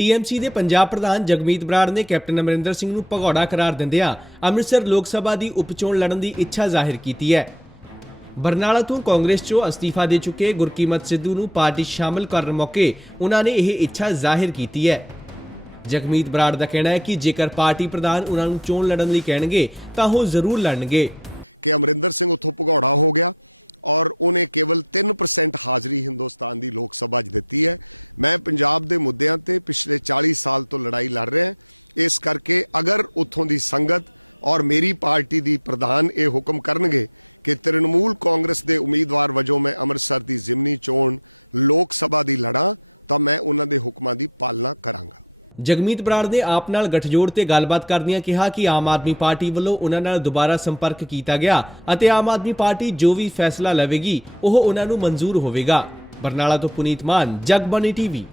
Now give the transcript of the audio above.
TMC ਦੇ ਪੰਜਾਬ ਪ੍ਰਧਾਨ ਜਗਮੀਤ ਬਰਾੜ ਨੇ ਕੈਪਟਨ ਅਮਰਿੰਦਰ ਸਿੰਘ ਨੂੰ ਭਗੌੜਾ ਕਰਾਰ ਦਿੰਦਿਆਂ ਅੰਮ੍ਰਿਤਸਰ ਲੋਕ ਸਭਾ ਦੀ ਉਪਚੋਣ ਲੜਨ ਦੀ ਇੱਛਾ ਜ਼ਾਹਿਰ ਕੀਤੀ ਹੈ। ਬਰਨਾਲਾ ਤੋਂ ਕਾਂਗਰਸ 'ਚੋਂ ਅਸਤੀਫਾ ਦੇ ਚੁੱਕੇ ਗੁਰਕੀਮਤ ਸਿੱਧੂ ਨੂੰ ਪਾਰਟੀ ਸ਼ਾਮਲ ਕਰਨ ਮੌਕੇ ਉਹਨਾਂ ਨੇ ਇਹ ਇੱਛਾ ਜ਼ਾਹਿਰ ਕੀਤੀ ਹੈ। ਜਗਮੀਤ ਬਰਾੜ ਦਾ ਕਹਿਣਾ ਹੈ ਕਿ ਜੇਕਰ ਪਾਰਟੀ ਪ੍ਰਧਾਨ ਉਹਨਾਂ ਨੂੰ ਚੋਣ ਲੜਨ ਲਈ ਕਹਿਣਗੇ, ਤਾਂ ਉਹ ਜ਼ਰੂਰ ਲੜਨਗੇ। ਜਗਮੀਤ ਬਰਾੜ ਨੇ ਆਪ ਨਾਲ ਗਠਜੋੜ ਤੇ ਗੱਲਬਾਤ ਕਰਦਿਆਂ ਕਿਹਾ ਕਿ ਆਮ ਆਦਮੀ ਪਾਰਟੀ ਵੱਲੋਂ ਉਹਨਾਂ ਨਾਲ ਦੁਬਾਰਾ ਸੰਪਰਕ ਕੀਤਾ ਗਿਆ ਅਤੇ ਆਮ ਆਦਮੀ ਪਾਰਟੀ ਜੋ ਵੀ ਫੈਸਲਾ ਲਵੇਗੀ, ਉਹ ਉਹਨਾਂ ਨੂੰ ਮਨਜ਼ੂਰ ਹੋਵੇਗਾ। ਬਰਨਾਲਾ ਤੋਂ ਪੁਨੀਤ ਮਾਨ ਜਗਬਾਨੀ ਟੀਵੀ।